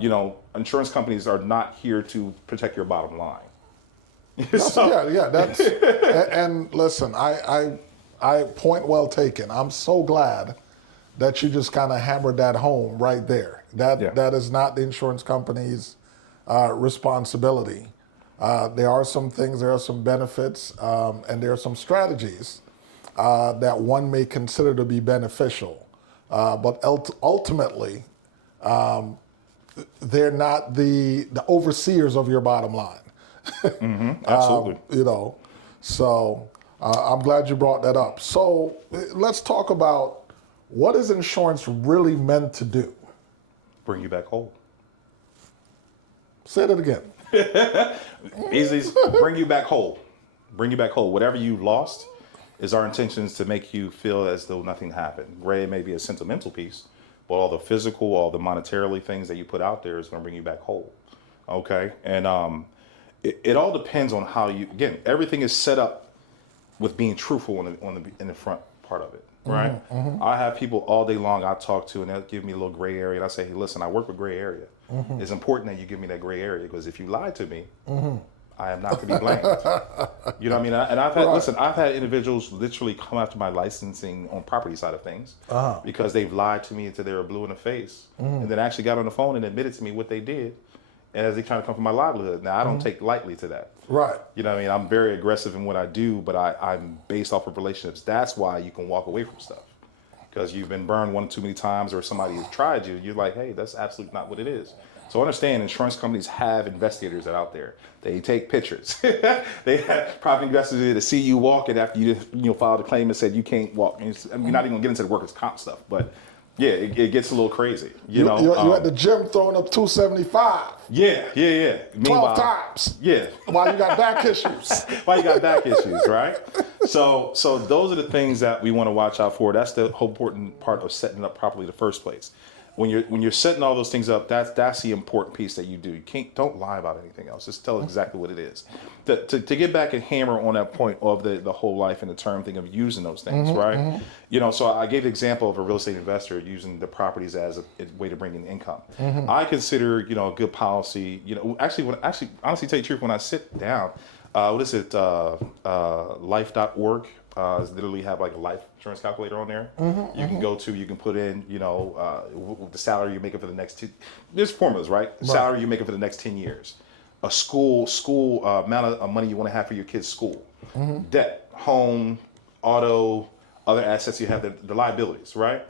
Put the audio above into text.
But, insurance companies are not here to protect your bottom line. That's and listen, I point well taken. I'm so glad that you just kind of hammered that home right there. That is not the insurance company's responsibility. There are some things, there are some benefits, and there are some strategies that one may consider to be beneficial, but ultimately, they're not the overseers of your bottom line. Absolutely. So I'm glad you brought that up. So let's talk about what is insurance really meant to do? Bring you back whole. Say that again. Easy. Bring you back whole. Bring you back whole. Whatever you lost is our intentions to make you feel as though nothing happened. Gray may be a sentimental piece, but all the physical, all the monetarily things that you put out there is going to bring you back whole. Okay? And it all depends on how you, again, everything is set up with being truthful in the front part of it, right? I have people all day long I talk to, and they'll give me a little gray area, and I say, hey, listen, I work with gray area. It's important that you give me that gray area, because if you lied to me, I am not to be blamed. You know what I mean? And I've had, listen, I've had individuals literally come after my licensing on property side of things because they've lied to me until they were blue in the face, and then actually got on the phone and admitted to me what they did as they trying to come for my livelihood. Now, I don't take lightly to that. Right. You know what I mean? I'm very aggressive in what I do, but I'm based off of relationships. That's why you can walk away from stuff. Because you've been burned one too many times, or somebody has tried you, you're like, hey, that's absolutely not what it is. So understand, insurance companies have investigators that are out there. They take pictures. They have property investigators to see you walking after you filed a claim and said you can't walk. We're not even gonna get into the workers' comp stuff, but yeah, it gets a little crazy. You're at the gym throwing up 275. Yeah. 12 times. Yeah. While you got back issues. While you got back issues, right? So those are the things that we want to watch out for. That's the whole important part of setting it up properly in the first place. When you're setting all those things up, that's the important piece that you do. Don't lie about anything else. Just tell exactly what it is. To get back and hammer on that point of the whole life and the term thing of using those things, right? So I gave the example of a real estate investor using the properties as a way to bring in income. I consider a good policy. Honestly, tell you the truth, when I sit down, what is it? Life.org. Literally have like a life insurance calculator on there. You can go to, you can put in, the salary you're making for the next there's formulas, right? Salary you're making for the next 10 years. A school amount of money you want to have for your kids' school. Debt, home, auto, other assets you have, the liabilities, right?